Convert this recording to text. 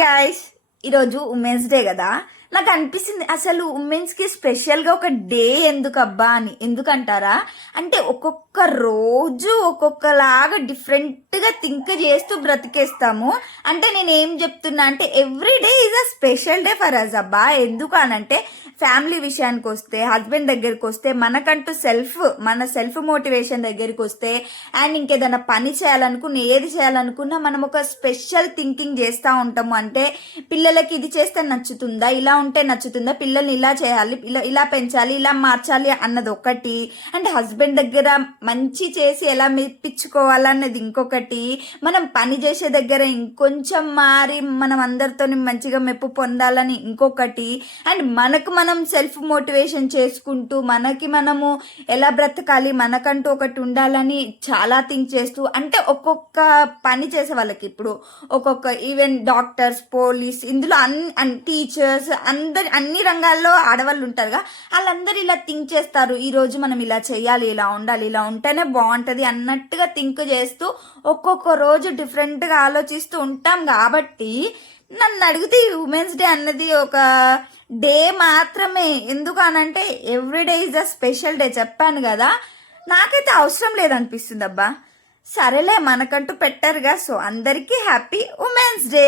Guys, ఈరోజు women's day కదా. నాకు అనిపిస్తుంది అసలు ఉమెన్స్ కి స్పెషల్ గా ఒక డే ఎందుకబ్బా అని. ఎందుకంటారా అంటే ఒక్కొక్క రోజు ఒక్కొక్కలాగా డిఫరెంట్ గా థింక్ చేస్తూ బ్రతికేస్తాము. అంటే నేను ఏం చెప్తున్నా అంటే every day is a special day for us అబ్బా. ఎందుకు అనంటే ఫ్యామిలీ విషయానికి వస్తే, హస్బెండ్ దగ్గరికి వస్తే, మనకంటూ మన సెల్ఫ్ మోటివేషన్ దగ్గరికి వస్తే, అండ్ ఇంకేదైనా పని చేయాలనుకున్నా, ఏది చేయాలనుకున్నా మనం ఒక స్పెషల్ థింకింగ్ చేస్తూ ఉంటాము. అంటే పిల్లలకి ఇది చేస్తే నచ్చుతుందా, ఇలా ఉంటే నచ్చుతుందా, పిల్లల్ని ఇలా చేయాలి, ఇలా పెంచాలి, ఇలా మార్చాలి అన్నది ఒకటి. అంటే హస్బెండ్ దగ్గర మంచి చేసి ఎలా మెప్పించుకోవాలన్నది ఇంకొకటి. మనం పని చేసే దగ్గర ఇంకొంచెం మారి మనం అందరితో మంచిగా మెప్పు పొందాలని ఇంకొకటి. అండ్ మనం సెల్ఫ్ మోటివేషన్ చేసుకుంటూ మనము ఎలా బ్రతకాలి, మనకంటూ ఒకటి ఉండాలని చాలా థింక్ చేస్తూ, అంటే ఒక్కొక్క పని చేసే వాళ్ళకి ఇప్పుడు ఒక్కొక్క ఈవెన్ డాక్టర్స్, పోలీస్, ఇందులో టీచర్స్, అన్ని రంగాల్లో ఆడవాళ్ళు ఉంటారుగా, వాళ్ళందరూ ఇలా థింక్ చేస్తారు. ఈరోజు మనం ఇలా చేయాలి, ఇలా ఉండాలి, ఇలా ఉంటేనే బాగుంటుంది అన్నట్టుగా థింక్ చేస్తూ ఒక్కొక్క రోజు డిఫరెంట్గా ఆలోచిస్తూ ఉంటాం. కాబట్టి నన్ను అడిగితే ఉమెన్స్ డే అన్నది ఒక డే మాత్రమే. ఎందుకు అనంటే everyday is a special day చెప్పాను కదా. నాకైతే అవసరం లేదనిపిస్తుంది అబ్బా. సరేలే, మనకంటూ పెట్టారుగా, సో అందరికీ హ్యాపీ ఉమెన్స్ డే.